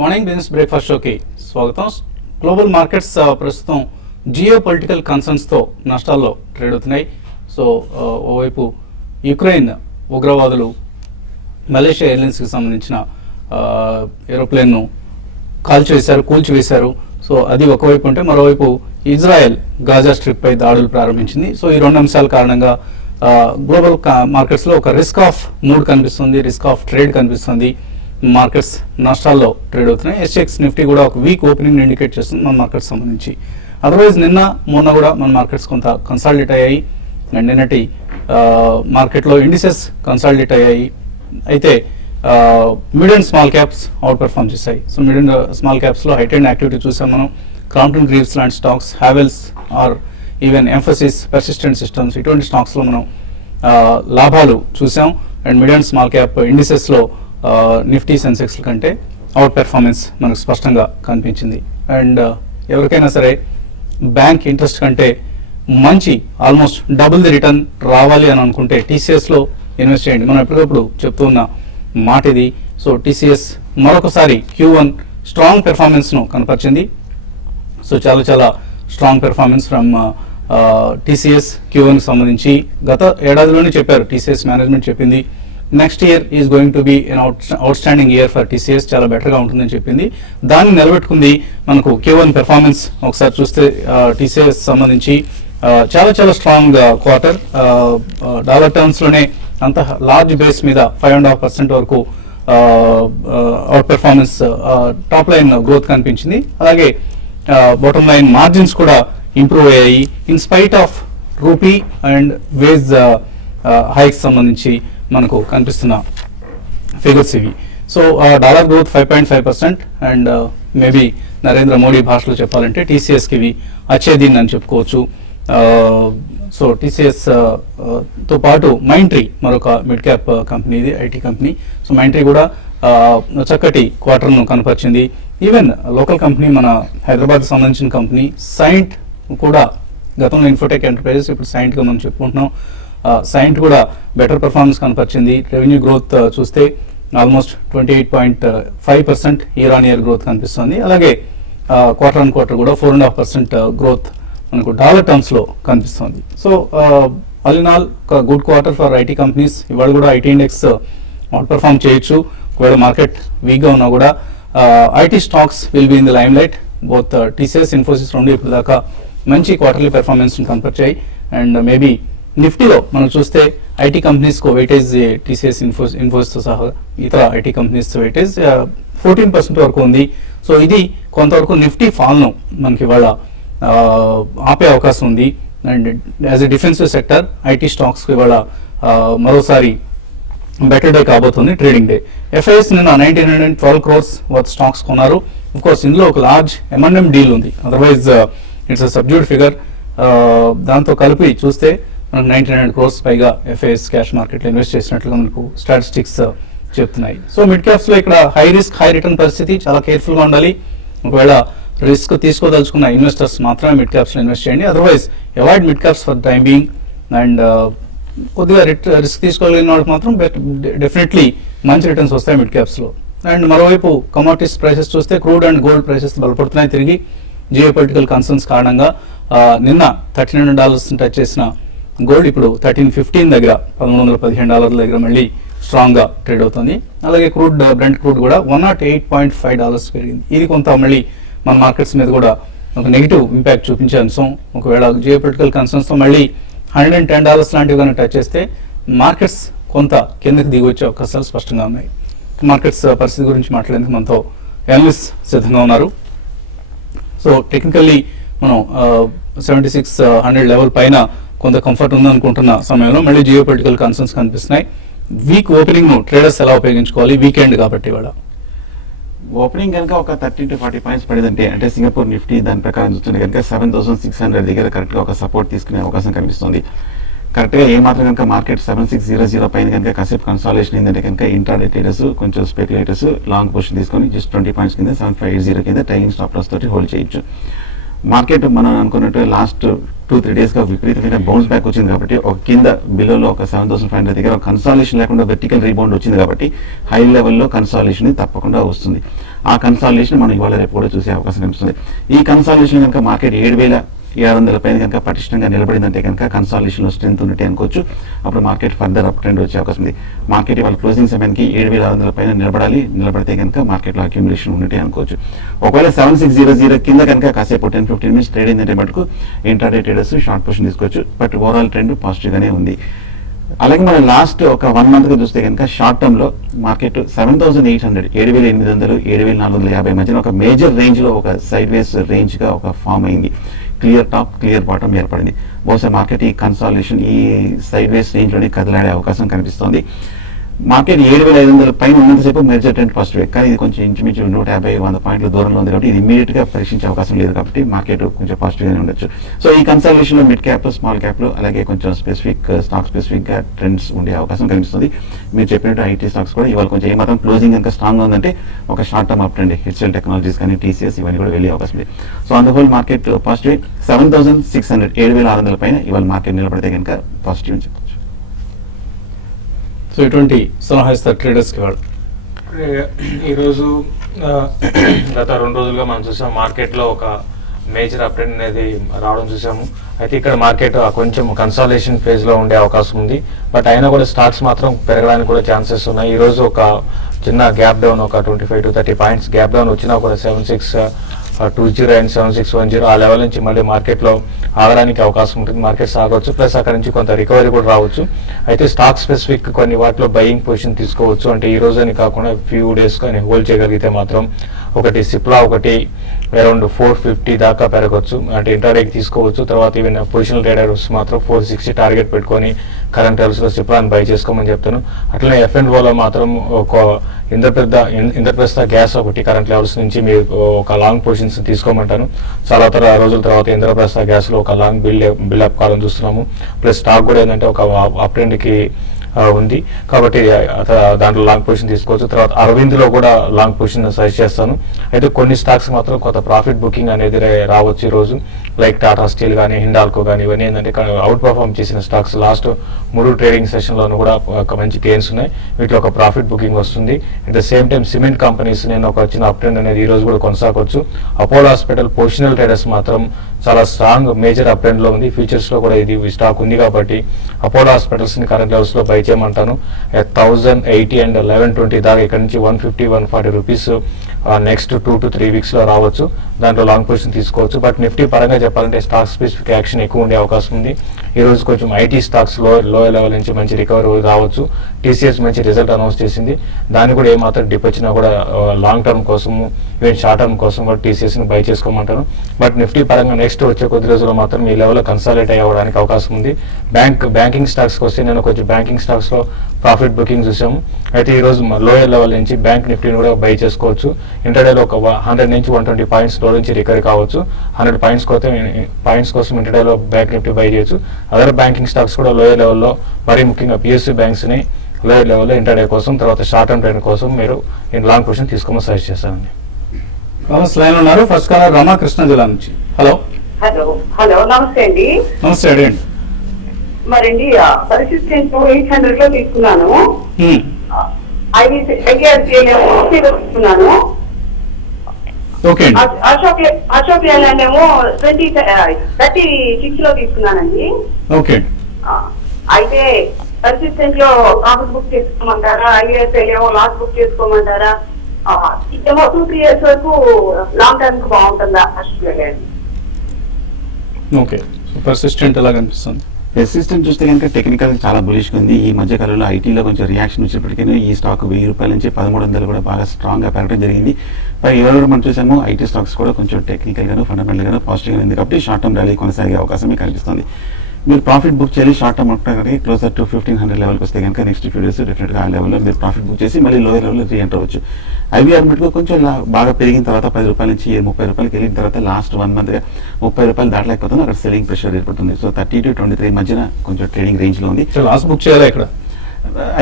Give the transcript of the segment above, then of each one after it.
Morning business breakfast షోకి స్వాగతం. Global markets ప్రస్తుతం జియో పొలిటికల్ కన్సర్న్స్తో నష్టాల్లో ట్రేడ్ అవుతున్నాయి. సో ఓవైపు యుక్రెయిన్ ఉగ్రవాదులు మలేషియా ఎయిర్లైన్స్కి సంబంధించిన ఏరోప్లేన్ను కూల్చివేశారు. సో అది ఒకవైపు ఉంటే మరోవైపు ఇజ్రాయెల్ గాజా స్ట్రిప్పై దాడులు ప్రారంభించింది. సో ఈ రెండు అంశాల కారణంగా గ్లోబల్ మార్కెట్స్లో ఒక రిస్క్ ఆఫ్ మూడ్ కనిపిస్తుంది, రిస్క్ ఆఫ్ ట్రేడ్ కనిపిస్తుంది. మార్కెట్స్ నష్టాల్లో ట్రేడ్ అవుతున్నాయి. ఎస్ఎక్స్ నిఫ్టీ కూడా ఒక వీక్ ఓపెనింగ్ ఇండికేట్ చేస్తుంది మన మార్కెట్స్ సంబంధించి. అదర్వైజ్ మొన్న కూడా మన మార్కెట్స్ కొంత కన్సాలిడేట్ అయ్యాయి అండ్ నిన్నటి మార్కెట్లో ఇండిసెస్ కన్సాలిడేట్ అయ్యాయి. అయితే mid and small caps outperform చేశాయి. సో మిడ్ అండ్ స్మాల్ క్యాప్స్లో హైట్ అండ్ యాక్టివిటీ చూసాం మనం. క్రాంప్టన్ గ్రీవ్స్ లాంటి stocks, Havells or even Mphasis, Persistent Systems ఇటువంటి స్టాక్స్లో మనం లాభాలు చూసాం. And mid and small cap ఇండిసెస్లో నిఫ్టీ సెన్సెక్స్ కంటే అవుట్ పెర్ఫార్మెన్స్ మనకు స్పష్టంగా కనిపించింది. అండ్ ఎవరికైనా సరే బ్యాంక్ ఇంట్రెస్ట్ కంటే మంచి ఆల్మోస్ట్ డబుల్ ది రిటర్న్ రావాలి అని అనుకుంటే టీసీఎస్లో ఇన్వెస్ట్ చేయండి. మనం ఎప్పటికప్పుడు చెప్తున్న మాట ఇది. సో టీసీఎస్ మరొకసారి Q1 స్ట్రాంగ్ పెర్ఫార్మెన్స్ను కనపరిచింది. సో చాలా స్ట్రాంగ్ పెర్ఫార్మెన్స్ ఫ్రమ్ టీసీఎస్ Q1కి సంబంధించి గత ఏడాదిలోనే చెప్పారు. టీసీఎస్ మేనేజ్మెంట్ చెప్పింది next year is going to be an outstanding year for TCS, చాలా బెటర్గా ఉంటుందని చెప్పింది. దాన్ని నిలబెట్టుకుంది. మనకు Q1 పెర్ఫార్మెన్స్ ఒకసారి చూస్తే టీసీఎస్ సంబంధించి చాలా స్ట్రాంగ్ క్వార్టర్. డాలర్ టర్మ్స్లోనే అంత లార్జ్ బేస్ మీద 5.5% వరకు outperformance, top line growth కనిపించింది. అలాగే బాటమ్ లైన్ మార్జిన్స్ కూడా ఇంప్రూవ్ అయ్యాయి in spite of rupee and wage hikes సంబంధించి మనకు కనిపిస్తున్న ఫిగర్స్ ఇవి. So dollar growth 5.5% and maybe Narendra Modi భాషలో చెప్పాలంటే టీసీఎస్కి ఇవి అచ్చేదీన్ అని చెప్పుకోవచ్చు. సో టీసీఎస్ తో పాటు మైంట్రీ మరొక మిడ్ క్యాప్ కంపెనీ, ఇది ఐటీ కంపెనీ. సో మైంట్రీ కూడా చక్కటి క్వార్టర్ను కనపరిచింది. ఈవెన్ లోకల్ కంపెనీ మన హైదరాబాద్ సంబంధించిన కంపెనీ సైంట్ కూడా గతంలో ఇన్ఫోటెక్ ఎంటర్ప్రైజెస్, ఇప్పుడు సైంట్గా మనం చెప్పుకుంటున్నాం. సైంట్ కూడా బెటర్ పెర్ఫార్మెన్స్ కనపరిచింది. రెవెన్యూ గ్రోత్ చూస్తే almost 28.5% year on year growth కనిపిస్తుంది. అలాగే క్వార్టర్ ఆన్ క్వార్టర్ కూడా 4.5% గ్రోత్ మనకు డాలర్ టర్మ్స్లో కనిపిస్తుంది. సో ఆల్ ఇన్ ఆల్ ఒక good quarter for IT companies. ఇవాళ కూడా ఐటీ ఇండెక్స్ అవుట్ పెర్ఫార్మ్ చేయొచ్చు. ఒకవేళ మార్కెట్ వీక్గా ఉన్నా కూడా IT stocks will be in the lime light. Both TCS, Infosys రెండు ఇప్పుడు దాకా మంచి క్వార్టర్లీ పెర్ఫార్మెన్స్ కనపరిచాయి. అండ్ మేబీ నిఫ్టీలో మనం చూస్తే ఐటీ కంపెనీస్కు వెయిటేజ్ టీసీఎస్, ఇన్ఫోసిస్తో సహా ఇతర ఐటీ కంపెనీస్ వెయిటేజ్ 14% వరకు ఉంది. సో ఇది కొంతవరకు నిఫ్టీ ఫాల్ను మనకి ఇవాళ ఆపే అవకాశం ఉంది. And as a defensive sector IT స్టాక్స్కి ఇవాళ మరోసారి బెటర్ డే కాబోతుంది, ట్రేడింగ్ డే. ఎఫ్ఐఎస్ నిన్న 1912 crores వర్త్ స్టాక్స్ కొన్నారు. ఆఫ్ కోర్స్ ఇందులో ఒక లార్జ్ M&M డీల్ ఉంది. Otherwise it's a subdued figure. దాంతో కలిపి చూస్తే మనకు 1900 crores పైగా ఎఫ్ఐఎస్ క్యాష్ మార్కెట్లో ఇన్వెస్ట్ చేసినట్లుగా మనకు స్టాటిస్టిక్స్ చెప్తున్నాయి. సో మిడ్ క్యాప్స్లో ఇక్కడ హై రిస్క్ హై రిటర్న్ పరిస్థితి, చాలా కేర్ఫుల్గా ఉండాలి. ఒకవేళ రిస్క్ తీసుకోదలుచుకున్న ఇన్వెస్టర్స్ మాత్రమే మిడ్ క్యాప్స్లో ఇన్వెస్ట్ చేయండి. Otherwise avoid mid caps for time being. And కొద్దిగా రిస్క్ తీసుకోగలిగిన వాళ్ళకి మాత్రం డెఫినెట్లీ మంచి రిటర్న్స్ వస్తాయి మిడ్ క్యాప్స్లో. అండ్ మరోవైపు కమోడిటీస్ ప్రైసెస్ చూస్తే క్రూడ్ అండ్ గోల్డ్ ప్రైసెస్ బలపడుతున్నాయి తిరిగి. జియో పొలిటికల్ కన్సర్న్స్ కారణంగా నిన్న $1,300 టచ్ చేసిన గోల్డ్ ఇప్పుడు 1315 దగ్గర, $1,315 దగ్గర మళ్ళీ స్ట్రాంగ్గా ట్రేడ్ అవుతుంది. అలాగే బ్రెంట్ క్రూడ్ కూడా $108.5 పెరిగింది. ఇది కొంత మళ్ళీ మన మార్కెట్స్ మీద కూడా ఒక నెగిటివ్ ఇంపాక్ట్ చూపించే అంశం. ఒకవేళ జియో పొలిటికల్ కన్సర్న్స్తో మళ్ళీ $110 లాంటివి కానీ టచ్ చేస్తే మార్కెట్స్ కొంత కిందకి దిగి వచ్చే అవకాశాలు స్పష్టంగా ఉన్నాయి. మార్కెట్స్ పరిస్థితి గురించి మాట్లాడేందుకు మనతో అనలిస్ట్ సిద్ధంగా ఉన్నారు. సో టెక్నికల్లీ మనం 7600 లెవెల్ పైన కొంత కంఫర్ట్ ఉందనుకుంటున్న సమయంలో మళ్ళీ జియో పొలిటికల్ కన్సర్న్స్ కనిపిస్తున్నాయి. వీక్ ఓపెనింగ్ను ట్రేడర్స్ ఎలా ఉపయోగించుకోవాలి? వీకెండ్ కాబట్టి ఇవాళ ఓపెనింగ్ కనుక ఒక 30 to 40 పాయింట్స్ పడిందంటే, అంటే సింగపూర్ నిఫ్టీ దాని ప్రకారం చూస్తుంటే కనుక 7600 దగ్గర కరెక్ట్గా ఒక సపోర్ట్ తీసుకునే అవకాశం కనిపిస్తుంది. కరెక్ట్గా ఏమాత్రం కనుక మార్కెట్ 7600 పైన కనుక కాసేపు కన్సాలేషన్ ఏంటంటే కనుక ఇంట్రాడే ట్రేడర్స్, కొంచెం స్పెక్యులేటర్స్ లాంగ్ పొజిషన్ తీసుకొని జస్ట్ 20 పాయింట్స్ కింద 7580 కింద ట్రైలింగ్ స్టాప్ లాస్ తోటి హోల్డ్ చేయొచ్చు. మార్కెట్ మనం అనుకున్నట్టు లాస్ట్ 2-3 డేస్గా విపరీతమైన బౌన్స్ బ్యాక్ వచ్చింది కాబట్టి ఒక కింద బిలోలో ఒక 7500 దగ్గర కన్సాలేషన్ లేకుండా వెర్టికల్ రీబౌండ్ వచ్చింది కాబట్టి హై లెవెల్లో కన్సాలేషన్ తప్పకుండా వస్తుంది. ఆ కన్సాలిడేషన్ మనం ఇవాళ రేపు కూడా చూసే అవకాశం కనిపిస్తుంది. ఈ కన్సాలిడేషన్ కనుక మార్కెట్ 7,700 పైన కనుక పటిష్టంగా నిలబడిందంటే కనుక కన్సాలిడేషన్ లో స్ట్రెంత్ ఉన్నట్టే అనుకోవచ్చు. అప్పుడు మార్కెట్ ఫర్దర్ అప్ ట్రెండ్ వచ్చే అవకాశం ఉంది. మార్కెట్ ఇవాళ క్లోజింగ్ సమయానికి 7,600 పైన నిలబడితే కనుక మార్కెట్ లో అక్యుములేషన్ ఉన్నట్టే అనుకోవచ్చు. ఒకవేళ 7600 కింద కనుక కాసేపు 10-15 మినిట్స్ ట్రేడ్ అయిందంటే మటుకు ఇంట్రాడే ట్రేడర్స్ షార్ట్ పొజిషన్ తీసుకోవచ్చు. బట్ ఓవరాల్ ట్రెండ్ పాజిటివ్ గానే ఉంది. అలాగే మనం లాస్ట్ ఒక 1 మంత్ గా చూస్తే కనుక షార్ట్ టర్మ్ లో మార్కెట్ 7,800 7,800 7,450 మధ్యన ఒక మేజర్ రేంజ్ లో ఒక సైడ్ వేస్ రేంజ్ గా ఒక ఫామ్ అయింది. క్లియర్ టాప్ క్లియర్ బాటమ్ ఏర్పడింది. బహుశా మార్కెట్ ఈ కన్సాలిడేషన్ ఈ సైడ్ వేస్ రేంజ్ లోనే కదలాడే అవకాశం కనిపిస్తోంది. మార్కెట్ 7,500 పైన ఉన్నంతసేపు మేజర్ ట్రెండ్ పాజిటివ్, కానీ ఇది కొంచెం ఇంచుమించు 150-100 పాయింట్ల దూరంలో ఉంది కాబట్టి ఇది ఇమీడియట్ గా పరీక్షించే అవకాశం లేదు కాబట్టి మార్కెట్ కొంచెం పాజిటివ్ గానే ఉండొచ్చు. సో ఈ కన్సాలిడేషన్ లో మిడ్ క్యాప్ స్మాల్ క్యాప్ అలాగే కొంచెం స్పెసిఫిక్ స్టాక్ స్పెసిఫిక్ గా ట్రెండ్స్ ఉండే అవకాశం కనిపిస్తుంది. మీరు చెప్పినట్టు ఐటీ స్టాక్స్ కూడా ఇవాళ కొంచెం ఏమాత్రం క్లోజింగ్ కనుక స్ట్రాంగ్ ఉందంటే ఒక short term up trend HL technologies కానీ టీసీఎస్ ఇవన్నీ కూడా వెళ్ళే అవకాశం ఉంది. So on the whole market positive 7,600 7,600 పైన ఇవాళ మార్కెట్ నిలబడితే కనుక పాజిటివ్ అని చెప్పొచ్చు. సో ఇటువంటి సలహా ఇస్తారు ట్రేడర్స్కి వాళ్ళు? ఈరోజు గత 2 రోజులుగా మనం చూసాం మార్కెట్లో ఒక మేజర్ అప్ ట్రెండ్ అనేది రావడం చూసాము. అయితే ఇక్కడ మార్కెట్ కొంచెం కన్సాలిడేషన్ ఫేజ్ లో ఉండే అవకాశం ఉంది. బట్ అయినా కూడా స్టాక్స్ మాత్రం పెరగడానికి కూడా ఛాన్సెస్ ఉన్నాయి. ఈ రోజు ఒక చిన్న గ్యాప్ డౌన్ ఒక 25-30 పాయింట్స్ గ్యాప్ డౌన్ వచ్చినా కూడా 7620 అండ్ 7610 ఆ లెవెల్ నుంచి మళ్ళీ మార్కెట్లో ఆగడానికి అవకాశం ఉంటుంది. మార్కెట్ సాగవచ్చు, ప్లస్ అక్కడ నుంచి కొంత రికవరీ కూడా రావచ్చు. అయితే స్టాక్ స్పెసిఫిక్ కొన్ని వాటిలో బయింగ్ పొజిషన్ తీసుకోవచ్చు. అంటే ఈ రోజు అని కాకుండా ఫ్యూ డేస్ కానీ హోల్డ్ చేయగలిగితే మాత్రం ఒకటి సిప్లా ఒకటి అరౌండ్ 450 దాకా పెరగవచ్చు. అంటే ఇంటర్డేకి తీసుకోవచ్చు. తర్వాత ఈవెన్ పొజిషనల్ ట్రేడర్స్ మాత్రం 460 టార్గెట్ పెట్టుకొని కరెంట్ లెవెల్స్ లో సిప్లాని బై చేసుకోమని చెప్తాను. అట్లనే F&Oలో మాత్రం ఒక ఇంద్రప్రస్థ గ్యాస్ ఒకటి కరెంట్ లెవెల్స్ నుంచి మీరు ఒక లాంగ్ పొజిషన్స్ తీసుకోమంటాను. చాలా రోజుల తర్వాత ఇంద్రప్రస్థ గ్యాస్ లో ఒక లాంగ్ బిల్డప్ కాలం చూస్తున్నాము. ప్లస్ స్టాక్ కూడా ఏంటంటే ఒక అప్ ట్రెండ్ కి ఉంది కాబట్టి దాంట్లో లాంగ్ పొజిషన్ తీసుకోవచ్చు. తర్వాత అరవింద్ లో కూడా లాంగ్ పొజిషన్ సజెస్ట్ చేస్తాను. అయితే కొన్ని స్టాక్స్ మాత్రం కొంత ప్రాఫిట్ బుకింగ్ అనేది రావచ్చు ఈ రోజు. లైక్ టాటా స్టీల్ కానీ హిండాల్కో కానీ ఇవన్నీ ఏంటంటే అవుట్ పర్ఫార్మ్ చేసిన స్టాక్స్ లాస్ట్ 3 ట్రేడింగ్ సెషన్లోనూ కూడా ఒక మంచి గెయిన్స్ ఉన్నాయి. వీటిలో ఒక ప్రాఫిట్ బుకింగ్ వస్తుంది. At the same time cement companies నేను ఒక చిన్న అప్ ట్రెండ్ అనేది ఈ రోజు కూడా కొనసాగవచ్చు. అపోలో హాస్పిటల్ పొజిషనల్ ట్రేడర్స్ మాత్రం చాలా స్ట్రాంగ్ మేజర్ అప్ ట్రెండ్ లో ఉంది. ఫ్యూచర్స్ లో కూడా ఇది స్టాక్ ఉంది కాబట్టి అపోలో హాస్పిటల్స్ ని కరెంట్ లెవెల్స్ లో బై చేయమంటాను. 1080 అండ్ 1120 దాకా ఇక్కడ నుంచి 150-140 రూపీస్ నెక్స్ట్ 2 to 3 వీక్స్ లో రావచ్చు. దాంట్లో లాంగ్ పొజిషన్ తీసుకోవచ్చు. బట్ నిఫ్టీ పరంగా చెప్పాలంటే స్టాక్ స్పెసిఫిక్ యాక్షన్ ఎక్కువ ఉండే అవకాశం ఉంది. ఈ రోజు కొంచెం ఐటీ స్టాక్స్ లో లెవెల్ నుంచి మంచి రికవరీ రావచ్చు. టీసీఎస్ మంచి రిజల్ట్ అనౌన్స్ చేసింది. దాన్ని కూడా ఏమాత్రం డిప్ వచ్చినా కూడా లాంగ్ టర్మ్ కోసము ఈవెన్ షార్ట్ టర్మ్ కోసం కూడా టీసీఎస్ ని బై చేసుకోమంటాను. బట్ నిఫ్టీ పరంగా నెక్స్ట్ వచ్చే కొద్ది రోజుల్లో మాత్రం ఈ లెవెల్లో కన్సాలిడేట్ అవ్వడానికి అవకాశం ఉంది. బ్యాంకింగ్ స్టాక్స్ వస్తే నేను కొంచెం బ్యాంకింగ్ స్టాక్స్ లో ప్రాఫిట్ బుకింగ్ చూసాము. అయితే ఈ రోజు లోయర్ లెవెల్ నుంచి బ్యాంక్ నిఫ్టీని కూడా బై చేసుకోవచ్చు. ఇంటర్డేలో ఒక 100 నుంచి 120 పాయింట్స్ లో నుంచి రికవరీ కావచ్చు. 100 పాయింట్స్ కోసం ఇంటర్డేలో బ్యాంక్ నిఫ్టీ బై చేయొచ్చు. అదర్ బ్యాంకింగ్ స్టాక్స్ కూడా లోయర్ లెవెల్లో మరీ ముఖ్యంగా పిఎస్యూ బ్యాంక్స్ ని లోయర్ లెవెల్లో ఇంటర్డే కోసం తర్వాత షార్ట్ టర్మ్ ట్రేడ్ కోసం మీరు లాంగ్ పొజిషన్ తీసుకోమని సజెస్ట్ చేస్తానండి. లైన్ ఉన్నారు. ఫస్ట్ కాలర్ రామకృష్ణ జిల్లా నుంచి. హలో హలో నమస్తే అండి. నమస్తే అండి. మరండి పరిస్థితి 800 లో తీసుకున్నాను. తీసుకున్నాను. ఓకే అశోక్ లేలాండ్ ఏమో 36 లో తీసుకున్నానండి. ఓకే. అయితే పర్సిస్టెంట్ లో ప్రాఫిట్ బుక్ చేసుకోమంటారా, ఐఏఎస్ఎల్ ఏమో లాస్ బుక్ చేసుకోమంటారా? ఇదేమో 2-3 years వరకు లాంగ్ టర్మ్ కి బాగుంటుందా అశోక్ లేలాండ్? ఓకే. పర్సిస్టెంట్ ఎలా కనిపిస్తుంది? రెసిస్టెంట్ చూస్తే కనుక టెక్నికల్ చాలా బులిష్గా ఉంది. ఈ మధ్య కాలంలో ఐటీలో కొంచెం రియాక్షన్ వచ్చినప్పటికీ ఈ స్టాక్ 1000 రూపాయల నుంచి 1300 కూడా బాగా స్ట్రాంగ్ గా పెరగడం జరిగింది. ఇవాళ మనం చూసాము ఐటీ స్టాక్స్ కూడా కొంచెం టెక్నికల్ గాను ఫండమెంటల్ గాను పాజిటివ్ గా ఉంది కాబట్టి షార్ట్ టర్మ్ ర్యాలీ కొనసాగే అవకాశం కనిపిస్తుంది. మీరు ప్రాఫిట్ బుక్ చేయాలి షార్ట్ టర్మ్ అంటే క్లోజర్ టు 1500 లెవెల్కి వస్తే కనుక నెక్స్ట్ ఫ్యూ డేస్ డెఫినెట్గా ఆ లెవెల్లో మీరు ప్రాఫిట్ బుక్ చేసి మళ్ళీ లోయర్ లెవెల్లో రీఎంటర్ అవ్వచ్చు. ఐవీఆర్ మటుకు కొంచెం బాగా పెరిగిన తర్వాత 10 రూపాయల నుంచి 30 రూపాయలకి వెళ్ళిన తర్వాత లాస్ట్ 1 మంత్ 30 రూపాయలు దాటలేకపోతుంది. అక్కడ సెల్లింగ్ ప్రెషర్ ఏర్పడుతుంది. సో 30 to 23 మధ్యన కొంచెం ట్రేడింగ్ రేంజ్ లో ఉంది. లాస్ట్ బుక్ చేయాలి ఇక్కడ.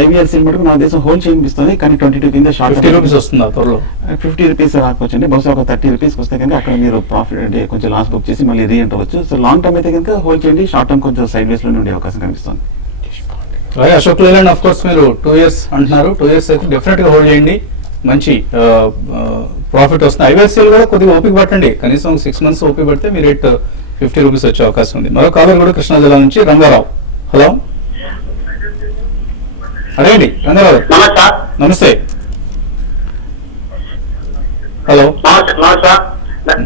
ఐవీఆర్ సెల్ మటుకు నా దేశం హోల్డ్ చేయిస్తుంది కానీ 22 కింద షార్ట్ 50 రూపీస్ వస్తుందా త్వరలో? 50 రూపీస్ రాకపోవచ్చు అండి. బహుశా ఒక 30 రూపీస్కి వస్తే కనుక అక్కడ మీరు ప్రాఫిట్ అంటే కొంచెం లాస్ బుక్ చేసి మళ్ళీ రీఎంటర్ అవ్వచ్చు. సో లాంగ్ టర్మ్ అయితే కనుక హోల్డ్ చేయండి. షార్ట్ టర్మ్ కొంచెం సైడ్ వేస్ లోనే ఉండే అవకాశం కనిపిస్తుంది. అలాగే అశోక్ లేలాండ్ ఆఫ్ కోర్స్ మీరు 2 years అంటున్నారు. 2 years అయితే డెఫినెట్ గా హోల్డ్ చేయండి. మంచి ప్రాఫిట్ వస్తుంది. ఐవైఎస్ఎల్ కూడా కొద్దిగా ఓపిక పట్టండి, కనీసం 6 months ఓపిక పడితే మీ రేట్ 50 రూపీస్ వచ్చే అవకాశం ఉంది. మరో కాలర్ కూడా కృష్ణా జిల్లా నుంచి రంగారావు. హలో, అడగండి రంగారావు. నమస్తే. హలో,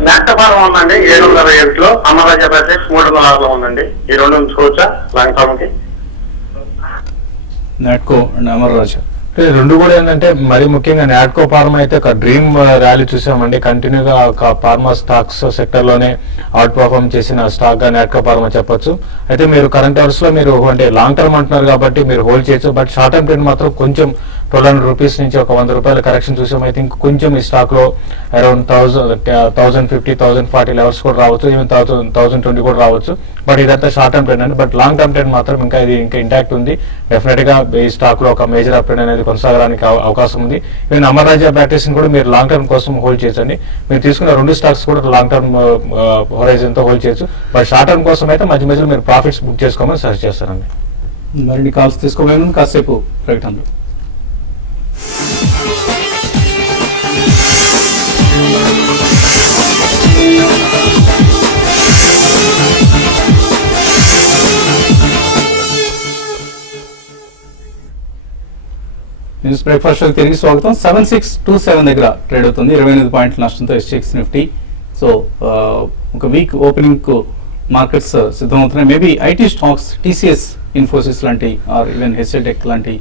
నాటఫారం ఉందండి 721 అమరాజా ప్యాకెట్ 306 ఉందండి. ఈ రెండు ఉంచుకోవచ్చా లాంగ్ టర్మ్ కి? నాట్కో అండ్ అమర్రాజా అంటే రెండు కూడా ఏంటంటే మరి ముఖ్యంగా నాట్కో ఫార్మా అయితే ఒక డ్రీమ్ ర్యాలీ చూసామండి. కంటిన్యూగా ఒక ఫార్మా స్టాక్స్ సెక్టర్ లోనే అవుట్ పర్ఫార్మ్ చేసిన స్టాక్ గా నాట్కో ఫార్మా చెప్పొచ్చు. అయితే మీరు కరెంట్ అవర్స్ లో మీరు అంటే లాంగ్ టర్మ్ అంటున్నారు కాబట్టి మీరు హోల్డ్ చేయొచ్చు. బట్ షార్ట్ టర్మ్ ట్రెండ్ మాత్రం కొంచెం 1200 రూపీస్ నుంచి ఒక 100 రూపాయల కరెక్షన్ చూసాం. అయితే కొంచెం ఈ స్టాక్ లో అరౌండ్ 1050, 1040 లెవెల్స్ కూడా రావచ్చు, ఈవెన్ 1020 కూడా రావచ్చు. బట్ ఇదంతా షార్ట్ టర్మ్ ట్రెండ్ అండి. బట్ లాంగ్ టర్మ్ ట్రెండ్ మాత్రం ఇంకా ఇంటాక్ట్ ఉంది. డెఫినెట్ గా ఈ స్టాక్ లో ఒక మేజర్ అప్ ట్రెండ్ అనేది కొనసాగడానికి అవకాశం ఉంది. ఈవెన్ అమర్రాజా బ్యాటరీస్ కూడా మీరు లాంగ్ టర్మ్ కోసం హోల్డ్ చేయొచ్చండి. మీరు తీసుకున్న రెండు స్టాక్స్ కూడా లాంగ్ టర్మ్ హొరైజన్ తో హోల్డ్ చేయొచ్చు. బట్ షార్ట్ టర్మ్ కోసం అయితే మధ్య మధ్యలో మీరు ప్రాఫిట్స్ బుక్ చేసుకోమని సజెస్ట్ చేస్తారండి. మరిన్ని కాల్స్ తీసుకోబోయే ముందు కాసేపు ప్రకటనలు. న్యూస్ బ్రేక్ఫాస్ట్ తిరిగి స్వాగతం. 7627 దగ్గర ట్రేడ్ అవుతుంది. 28 పాయింట్ల నష్టంతో ఎస్జిఎక్స్ నిఫ్టీ. సో ఒక వీక్ ఓపెనింగ్ కు మార్కెట్స్ సిద్ధమవుతున్నాయి. Maybe IT stocks, TCS, Infosys లాంటి ఆర్ ఈవెన్ హెచ్ఎటెక్ లాంటి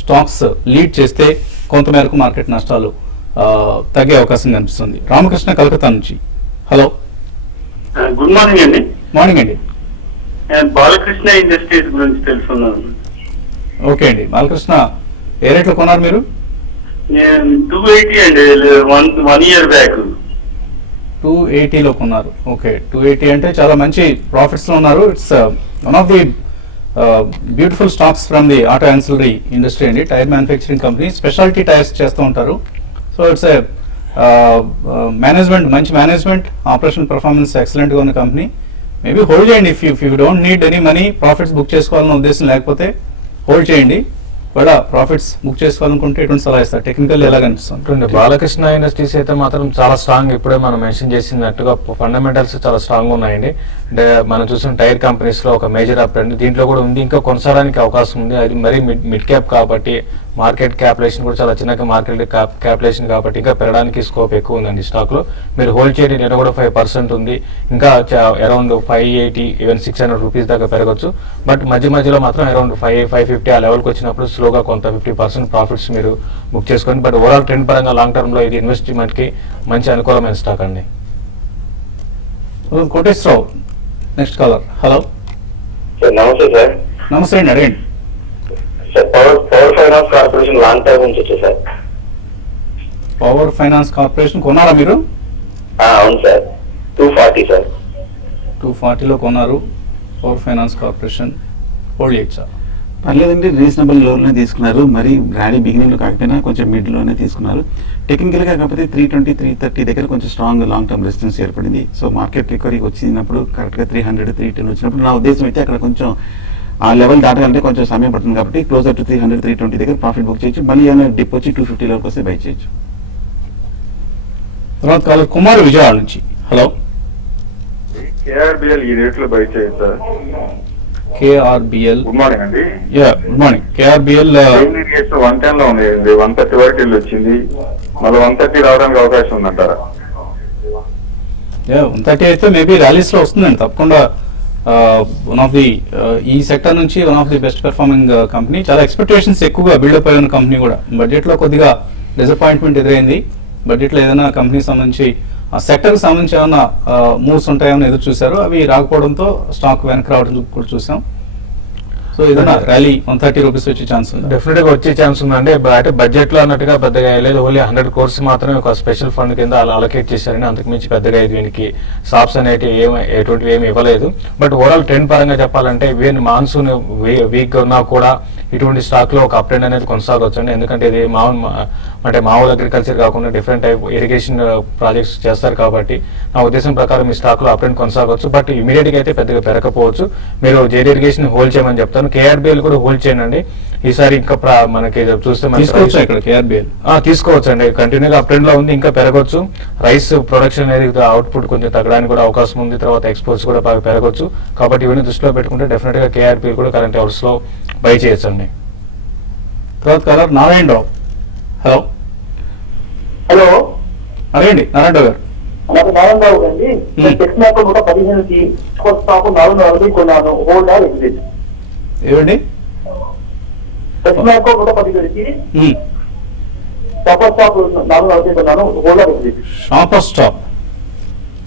స్టాక్స్ లీడ్ చేస్తే కొంతమేరకు మార్కెట్ నష్టాలు తగ్గే అవకాశం కనిపిస్తుంది. రామకృష్ణ కలకత్తా నుంచి. హలో, గుడ్ మార్నింగ్ అండి. మార్నింగ్ అండి. బాలకృష్ణ ఇండస్ట్రీస్ గురించి తెలుసుకున్నాను. ఓకే అండి, బాలకృష్ణ ఏ రేట్లో కొన్నారు మీరు? నేను 280 అండి, 1 year బ్యాక్ 280లో కొన్నారు. ఓకే, 280 అంటే చాలా మంచి ప్రాఫిట్స్ లో ఉన్నారు. It's one of the beautiful stocks from the auto ancillary industry అండి. Tyre manufacturing company, speciality tyres చేస్తూ ఉంటారు. సో ఇట్స్ ఏ మేనేజ్మెంట్, మంచి మేనేజ్మెంట్, ఆపరేషన్ పర్ఫార్మెన్స్ ఎక్సలెంట్ గా ఉన్న కంపెనీ. మేబీ హోల్డ్ చేయండి. If you don't need any money, profits book చేసుకోవాలన్న ఉద్దేశం లేకపోతే హోల్డ్ చేయండి. కూడా ప్రాఫిట్స్ బుక్ చేసుకోవాలనుకుంటే ఎటువంటి సలహా ఇస్తారు? టెక్నికల్ ఎలా కనిపిస్తుంది? బాలకృష్ణ ఇండస్ట్రీస్ అయితే మాత్రం చాలా స్ట్రాంగ్, ఇప్పుడే మనం మెన్షన్ చేసినట్టుగా ఫండమెంటల్స్ చాలా స్ట్రాంగ్ ఉన్నాయండి. అంటే మనం చూసిన టైర్ కంపెనీస్ లో ఒక మేజర్ అప్ ట్రెండ్ దీంట్లో కూడా ఉంది, ఇంకా కొనసాగడానికి అవకాశం ఉంది. అది మరీ మిడ్ క్యాప్ కాబట్టి మార్కెట్ క్యాపిటలైజేషన్ కూడా చాలా చిన్న మార్కెట్ క్యాపిటలైజేషన్ కాబట్టి ఇంకా పెరగడానికి స్కోప్ ఎక్కువ ఉందండి స్టాక్ లో. మీరు హోల్డ్ చేయండి. నేను కూడా 5% ఉంది, ఇంకా అరౌండ్ 580 ఈవెన్ 600 రూపీస్ దాకా పెరగచ్చు. బట్ మధ్యలో మాత్రం అరౌండ్ 550 ఆ లెవెల్కి వచ్చినప్పుడు స్లోగా కొంత 50% ప్రాఫిట్స్ మీరు బుక్ చేసుకోండి. బట్ ఓవరాల్ ట్రెండ్ పరంగా లాంగ్ టర్మ్ లో ఇది ఇన్వెస్ట్మెంట్ కి మంచి అనుకూలమైన స్టాక్ అండి. Koteswararao next caller. హలో, నమస్తే సార్. నమస్తే అండి, అడగండి. Sir power finance corporation long term నుంచి వచ్చాయి సార్. పవర్ ఫైనాన్స్ కార్పొరేషన్ కొన్నారా మీరు? అవును సార్, 240 సార్. 240లో కొన్నారు. పవర్ ఫైనాన్స్ కార్పొరేషన్ హోల్డ్ చేయొచ్చా? పర్లేదండి, రీజనబుల్ లోనే తీసుకున్నారు. మరి ర్యాలీ బిగినింగ్ లో కాకపోయినా కొంచెం మిడ్ లోనే తీసుకున్నారు. టెక్నికల్ గా కాకపోతే 320, 330 దగ్గర కొంచెం స్ట్రాంగ్ లాంగ్ టర్మ్ రెసిస్టెన్స్ ఏర్పడింది. సో మార్కెట్ రికవరీకి వచ్చినప్పుడు కరెక్ట్ గా 300, 310 వచ్చినప్పుడు నా ఉద్దేశం అయితే అక్కడ కొంచెం ఆ లెవెల్ దాటాలంటే కొంచెం సమయం పడుతుంది కాబట్టి క్లోజర్ టు 300, 320 దగ్గర ప్రాఫిట్ బుక్ చేయొచ్చు. మళ్ళీ ఏమైనా డిప్ వచ్చి 250 లోకి వస్తే బై చేయొచ్చు. తర్వాత కాలర్ కుమార్ విజయవాడ నుంచి. హలో, కేఆర్బిఎల్ ఈ రేట్ లో బై చేయండి సార్. కేఆర్బిఎల్. గుడ్ మార్నింగ్ అండి. Good morning. కేఆర్బిఎల్ 110 లో ఉంది, 130 వరకు వెళ్ళి వచ్చింది. మళ్ళీ 130 రావడానికి అవకాశం ఉందంటారా? 130 అయితే మేబీ ర్యాలీస్ లో వస్తుందండి తప్పకుండా. వన్ ఆఫ్ ది ఈ సెక్టర్ నుంచి one of the best performing company. చాలా ఎక్స్పెక్టేషన్స్ ఎక్కువగా బిల్డప్ అయిన కంపెనీ కూడా. బడ్జెట్ లో కొద్దిగా డిసప్పాయింట్మెంట్ ఎదురైంది. బడ్జెట్ లో ఏదైనా కంపెనీ సంబంధించి ఆ సెక్టర్ కి సంబంధించి ఏమైనా మూవ్స్ ఉంటాయని ఎదురు చూశారు. అవి రాకపోవడంతో స్టాక్ వెనక్కి రావడం కూడా చూసాం. సో ఏదైనా ర్యాలీ 130 రూపీస్ వచ్చే ఛాన్స్ ఉంది? డెఫినెట్ గా వచ్చే ఛాన్స్ ఉందండి. అంటే బడ్జెట్ లో అన్నట్టుగా పెద్దగా లేదు, ఓన్లీ 100 crores మాత్రమే ఒక స్పెషల్ ఫండ్ కింద అలా అలొకేట్ చేశారని, అంతకుమించి పెద్దగా దీనికి షాప్స్ అనేవి ఎటువంటివి ఏమి ఇవ్వలేదు. బట్ ఓవరాల్ ట్రెండ్ పరంగా చెప్పాలంటే ఈవెన్ మాన్సూన్ వీక్ ఉన్నా కూడా ఇటువంటి స్టాక్ లో ఒక అప్ ట్రెండ్ అనేది కొనసాగవచ్చు అండి. ఎందుకంటే ఇది మామూలు అగ్రికల్చర్ కాకుండా డిఫరెంట్ టైప్ ఇరిగేషన్ ప్రాజెక్ట్స్ చేస్తారు కాబట్టి నా ఉద్దేశం ప్రకారం ఈ స్టాక్ లో అప్ ట్రెండ్ కొనసాగవచ్చు. బట్ ఇమీడియట్ గా అయితే పెద్దగా పెరగకపోవచ్చు. మీరు జేడీ ఇరిగేషన్ హోల్డ్ చేయమని చెప్తాను. కేఆర్బిఎల్ కూడా హోల్డ్ చేయండి. ఈసారి ఇంకా మనకి చూస్తే తీసుకోవచ్చు ఇక్కడ కేఆర్బిఎల్. తీసుకోవచ్చు అండి. కంటిన్యూగా అప్ ట్రెండ్ లో ఉంది, ఇంకా పెరగొచ్చు. రైస్ ప్రొడక్షన్ అనేది అవుట్పుట్ కొంచెం తగ్గడానికి కూడా అవకాశం ఉంది. తర్వాత ఎక్స్పోర్ట్స్ కూడా బాగా పెరగొచ్చు. కాబట్టి ఇవన్నీ దృష్టిలో పెట్టుకుంటే డెఫినెట్ గా కేఆర్బిఎల్ కూడా కరెంట్ అవర్స్ లో బై చేయొచ్చు అండి. తర్వాత కలర్ నారాయణరావు. హలో హలో, అడగండి నారాయణరావు గారు. నాకు నారాయణరావు అండి. టెక్నాక్ 115కి స్టాక్ 440 కొన్నాను. Hold or exit? ఏమండి? టెక్నాక్ 115కి సూపర్ స్టాక్ 440 కొన్నాను. Hold or exit? Shoppers Stop.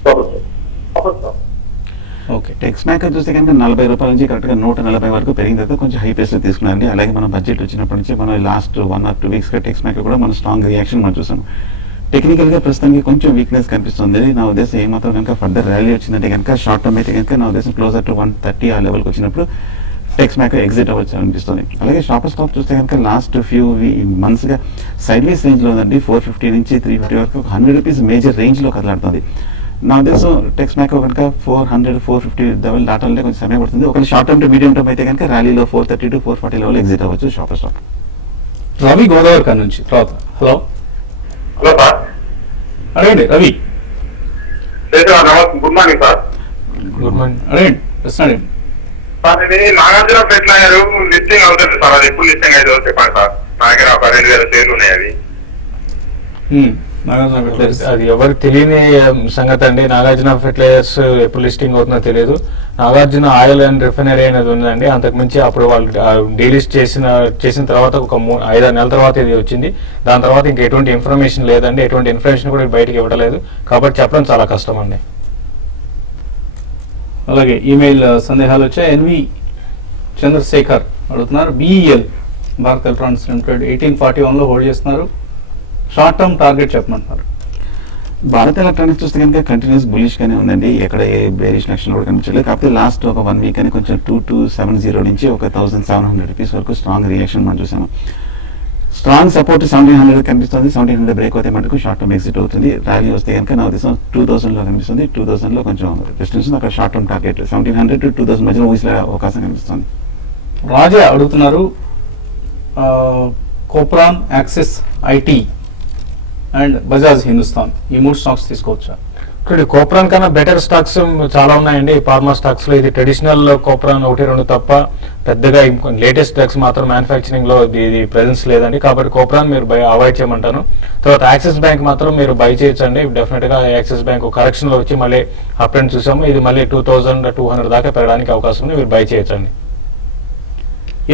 Super stock. Okay. Texmaco చూస్తే కనుక 40 రూపాయల నుంచి కరెక్ట్గా 140 వరకు పెరిగిన తర్వాత కొంచెం హై ప్రైస్లో తీసుకున్నారండి. అలాగే మన బడ్జెట్ వచ్చినప్పటి నుంచి మనం లాస్ట్ 1 or 2 వీక్స్గా టెక్స్మాక్ కూడా మనం స్ట్రాంగ్ రియాక్షన్ మనం చూసాం. టెక్నికల్గా ప్రస్తుతానికి కొంచెం వీక్నెస్ కనిపిస్తుంది. నా ఉద్దేశం ఏమాత్రం కనుక ఫర్దర్ ర్యాలీ వచ్చిందంటే కనుక షార్ట్ టర్మ్ అయితే కనుక నా ఉద్దేశం క్లోజర్ టు 130 ఆ లెవెల్కి వచ్చినప్పుడు టెక్స్మాక్ ఎగ్జిట్ అవ్వచ్చు అనిపిస్తుంది. అలాగే షాపర్ స్టాప్ చూస్తే కనుక లాస్ట్ ఫ్యూ మంత్స్గా సైడ్ వేస్ రేంజ్లో ఉందండి. 450 నుంచి 350 వరకు 100 రూపీస్ మేజర్ రేంజ్లో కదలాడుతుంది. నా ఉద్దేశం టెక్స్మాక్ కనుక 400, 450 లెవెల్ దాటాలంటే కొంచెం సమయం పడుతుంది. ఒకవేళ short term two medium term అయితే కనుక ర్యాలీలో 430 to 440 లెవెల్ ఎగ్జిట్ అవ్వచ్చు షాపర్ స్టాప్. రవి గోదావరి కాడ నుంచి. తర్వాత హలో హలో సార్. అడగండి Ravi. Good morning sir. Good morning. అడగండి ప్రశ్న అడగండి. సార్ ఇది నాగార్జున ఫెర్టిలైజర్ లిస్టింగ్ అవుతుంది సార్. అది ఎప్పుడు లిస్టింగ్ అయితే చెప్పండి సార్. నా దగ్గర ఒక 2000 షేర్లు ఉన్నాయి. అది నాగార్జున ఫెర్టిలైజర్స్. అది ఎవరికి తెలియని సంగతి అండి. నాగార్జున ఫెర్టిలైజర్స్ ఎప్పుడు లిస్టింగ్ అవుతుందో తెలియదు. నాగార్జున ఆయిల్ అండ్ రిఫైనరీ అనేది ఉందండి. అంతకుమించి అప్పుడు వాళ్ళు డీలిస్ట్ చేసిన తర్వాత ఒక 5-6 నెలల తర్వాత ఇది వచ్చింది. దాని తర్వాత ఇంకా ఎటువంటి ఇన్ఫర్మేషన్ లేదండి. ఎటువంటి ఇన్ఫర్మేషన్ కూడా బయటకి ఇవ్వలేదు. కాబట్టి చెప్పడం చాలా కష్టం అండి. అలాగే ఈమెయిల్ సందేహాలు వచ్చాయి. ఎన్వి చంద్రశేఖర్ అడుగుతున్నారు. బిఈఎల్ భారత్ ఎలక్ట్రానిక్స్ లిమిటెడ్ 1841లో హోల్డ్ చేస్తున్నారు. షార్ట్ టర్మ్ టార్గెట్ చెప్పమంటున్నారు. భారత్ ఎలక్ట్రానిక్స్ చూస్తే కనుక కంటిన్యూస్ బులిష్ గానే ఉందండి. ఎక్కడ ఏ బేరిష్ లక్షణాలు కూడా కనిపించలేదు. కాకపోతే లాస్ట్ ఒక 1 వీక్ అని కొంచెం 2270 నుంచి ఒక 1700 రూపీస్ వరకు స్ట్రాంగ్ రియాక్షన్ మనం చూసాము. స్ట్రాంగ్ సపోర్ట్ 1700 కనిపిస్తుంది. 1700 బ్రేక్ అయితే మటుకు షార్ట్ టర్మ్ ఎగ్జిట్ అవుతుంది. ర్యాలీ వస్తే కనుక నా ఉద్దేశం 2000లో కనిపిస్తుంది. 2000లో కొంచెం డిస్టెన్స్ అక్కడ షార్ట్ టర్మ్ టార్గెట్ 1700 to 2000 మధ్యలో ఊహించే అవకాశం కనిపిస్తుంది. రాజా అడుగుతున్నారు. Kopran, Axis, IT and Bajaj Hindusthan ఈ 3 స్టాక్స్ తీసుకోవచ్చా? కోప్రాన్ కన్నా బెటర్ స్టాక్స్ చాలా ఉన్నాయండి. ఫార్మా స్టాక్స్ లో ఇది ట్రెడిషనల్ కోప్రాన్ 1-2 తప్ప పెద్దగా లేటెస్ట్ డ్రగ్స్ మాత్రం మ్యానుఫ్యాక్చరింగ్ లో ఇది ప్రెజెన్స్ లేదండి. కాబట్టి కోప్రాన్ మీరు అవాయిడ్ చేయమంటాను. తర్వాత యాక్సిస్ బ్యాంక్ మాత్రం మీరు బై చేయొచ్చండి. డెఫినెట్ గా యాక్సిస్ బ్యాంక్ కరెక్షన్ లో వచ్చి మళ్ళీ అప్ ట్రెండ్ చూసాము. ఇది మళ్ళీ 2200 దాకా పెరగడానికి అవకాశం ఉంది. మీరు బై చేయొచ్చండి.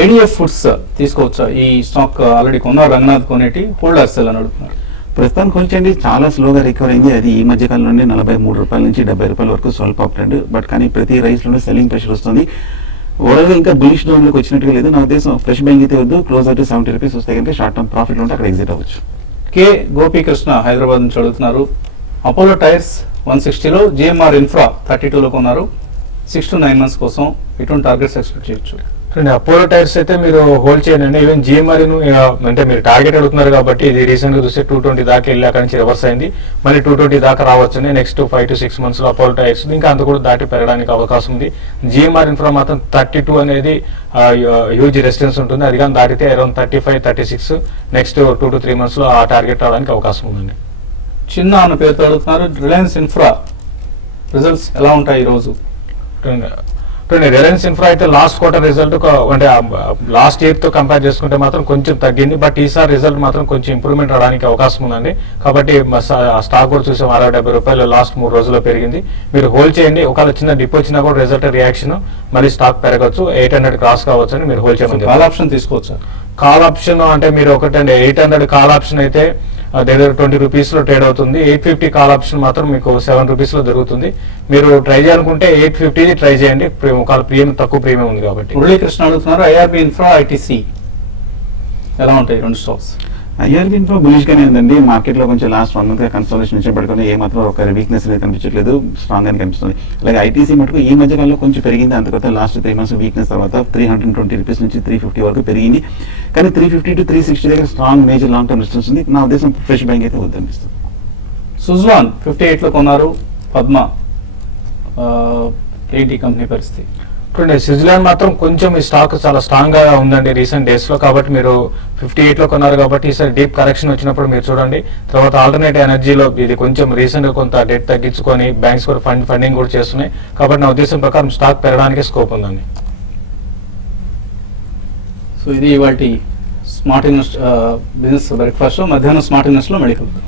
ఏడిఎఫ్ ఫుడ్స్ తీసుకోవచ్చా? ఈ స్టాక్ ఆల్రెడీ కొన్నారు. రంగనాథ్ కొనేటి హోల్డ్ ఆర్ సెల్ అని అడుగుతున్నారు. ప్రస్తుతానికి కొంచెం చాలా స్లోగా రికవర్ అయింది. అది ఈ మధ్య కాలంలోనే 43 రూపాయల నుంచి 70 రూపాయల వరకు స్వల్ప అప్ ట్రెండ్. బట్ కానీ ప్రతి రైస్లోనే సెల్లింగ్ ప్రెషర్ వస్తుంది. ఓవరాల్గా ఇంకా బులిష్ డౌన్లోకి వచ్చినట్టుగా లేదు. నా ఉద్దేశం ఫ్రెష్ బ్యాంక్ అయితే వద్దు. క్లోజర్ టు 70 రూపీస్ వస్తే కనుక షార్ట్ టర్మ్ ప్రాఫిట్ ఉంటే అక్కడ ఎగ్జిట్ అవ్వచ్చు. కే గోపీకృష్ణ హైదరాబాద్ నుంచి అడుగుతున్నారు. అపోలో టైర్స్ 160లో, జిఎంఆర్ ఇన్ఫ్రా 32లో కొన్నారు. 6 to 9 months కోసం ఎటువంటి టార్గెట్స్ ఎక్స్పెక్ట్ చేయొచ్చు? అపోలో టైర్స్ అయితే మీరు హోల్డ్ చేయండి. ఈవెన్ జిఎంఆర్ అంటే మీరు టార్గెట్ అడుగుతున్నారు కాబట్టి ఇది రీసెంట్ గా చూస్తే 220 దాకా వెళ్ళి అక్కడి నుంచి రివర్స్ అయింది. మళ్ళీ 220 దాకా రావచ్చు. నెక్స్ట్ 5 to 6 months లో అపోలో టైర్స్ ఇంకా అంత కూడా దాటి పెరగడానికి అవకాశం ఉంది. జిఎంఆర్ ఇన్ఫ్రా మాత్రం 32 అనేది హ్యూజ్ రెసిస్టెన్స్ ఉంటుంది. అది కానీ దాటితే అరౌండ్ 35, 36 నెక్స్ట్ 2 to 3 months లో ఆ టార్గెట్ రావడానికి అవకాశం ఉందండి. చిన్న అన్న పేరుతో అడుగుతున్నారు. రిలయన్స్ ఇన్ఫ్రా రిజల్ట్స్ ఎలా ఉంటాయి ఈ రోజు? రిలయన్స్ ఇన్ఫ్రా అయితే లాస్ట్ క్వార్టర్ రిజల్ట్ అంటే లాస్ట్ ఇయర్ తో కంపేర్ చేసుకుంటే మాత్రం కొంచెం తగ్గింది. బట్ ఈసారి రిజల్ట్ మాత్రం కొంచెం ఇంప్రూవ్మెంట్ రావడానికి అవకాశం ఉందండి. కాబట్టి ఆ స్టాక్ కూడా చూసాం 60-70 రూపాయలు లాస్ట్ 3 రోజుల్లో పెరిగింది. మీరు హోల్డ్ చేయండి. ఒకవేళ చిన్న డిప్ వచ్చినా కూడా రిజల్ట్ రియాక్షన్ మళ్ళీ స్టాక్ పెరగచ్చు. 800 క్రాస్ కావచ్చు అని మీరు హోల్డ్ చేయమని. కాల్ ఆప్షన్ తీసుకోవచ్చా? కాల్ ఆప్షన్ అంటే మీరు ఒకటండి 800 కాల్ ఆప్షన్ అయితే దగ్గర 20 రూపీస్ లో ట్రేడ్ అవుతుంది. 850 కాల్ ఆప్షన్ మాత్రం మీకు 7 రూపీస్ లో దొరుకుతుంది. మీరు ట్రై చేయాలనుకుంటే 850 ట్రై చేయండి. ప్రీమియం తక్కువ ప్రీమియం ఉంది కాబట్టి. మురళీకృష్ణ అడుగుతున్నారు. ఐఆర్బి ఇన్ఫ్రా, ఐటీసీ ఎలా ఉంటాయి 2 స్టాక్స్? ఐఆర్బి ఇన్ఫ్రా బులిష్ గానే ఉందండి. మార్కెట్ లో కొంచెం లాస్ట్ 1 month గా కన్సల్టేషన్ నుంచి పడుకుని ఏ మాత్రం ఒక వీక్నెస్ అనేది కనిపించట్లేదు. స్ట్రాంగ్ గానే కనిపిస్తుంది. అలాగే ఐటీసీ మటుకు ఈ మధ్య కాలంలో కొంచెం పెరిగింది. అందుకొత లాస్ట్ 3 months వీక్నెస్ తర్వాత 320 రూపీస్ నుంచి 350 వరకు పెరిగింది. కానీ 350 to 360 దగ్గర strong major long term resistance ఉంది. నా ఉద్దేశం ఫ్రెష్ బ్యాంక్ అయితే వద్దనిపిస్తుంది. సుజ్లాన్ 58లో కొన్నారు. పద్మ ఏంటి కంపెనీ పరిస్థితి? చూడండి స్విట్జర్లాండ్ మాత్రం కొంచెం ఈ స్టాక్ చాలా స్ట్రాంగ్ గా ఉందండి రీసెంట్ డేస్ లో. కాబట్టి మీరు 58 లో కొన్నారు కాబట్టి ఈసారి డీప్ కరెక్షన్ వచ్చినప్పుడు మీరు చూడండి. తర్వాత ఆల్టర్నేటివ్ ఎనర్జీలో ఇది కొంచెం రీసెంట్ గా కొంత డెట్ తగ్గించుకొని బ్యాంక్స్ కూడా ఫండింగ్ కూడా చేస్తున్నాయి. కాబట్టి నా ఉద్దేశం ప్రకారం స్టాక్ పెరగడానికి స్కోప్ ఉందండి. సో ఇది ఇవాళ స్మార్ట్ ఇన్వెస్ట్ బిజినెస్ బ్రేక్ఫాస్ట్. మధ్యాహ్నం స్మార్ట్ ఇన్వెస్ట్ లో మళ్ళీ కలుద్దాం.